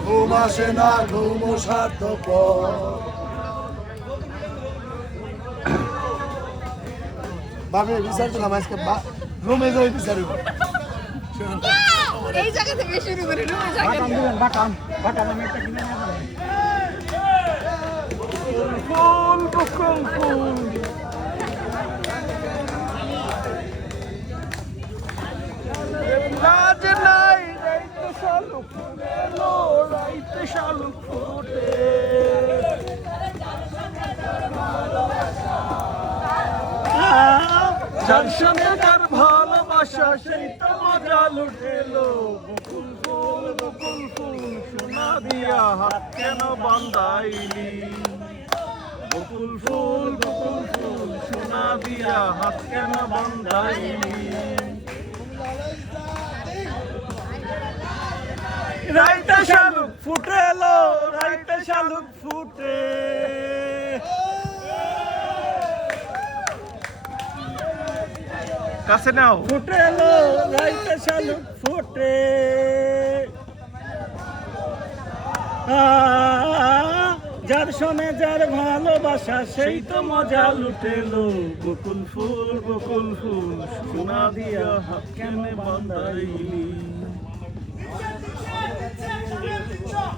ঘুম আসে না, ঘুম স্বার্থপর। ভাবে বিচার দিলাম আজকে রুমে যাই বিচার এই জায়গা থেকে শুরু করে রুমে জায়গা বাটাম আমি একটা কিনে নিয়ে ফুল বকুল ফুল লাজ নাই রাইতে শালুক ফুটেলো রাইতে শালুক ফুটে যার সঙ্গে তার ভালোবাসা সেই তো মজা লুটেলো বকুল ফুল সোনা দিয়া হাত কেন বান্ধাইলি বকুল ফুল সোনা দিয়া হাত কেন বান্ধাইলি রাইতে শালুক ফুটেলো রাইতে শালুক ফুটে কাছে নাও ফুটেলো রাইতে শালুক ফুটে যার শোনে যার ভালোবাসা সেই তো মজা লুটেলো বকুল ফুল সোনা দিয়া হাত কেন বান্ধাইলি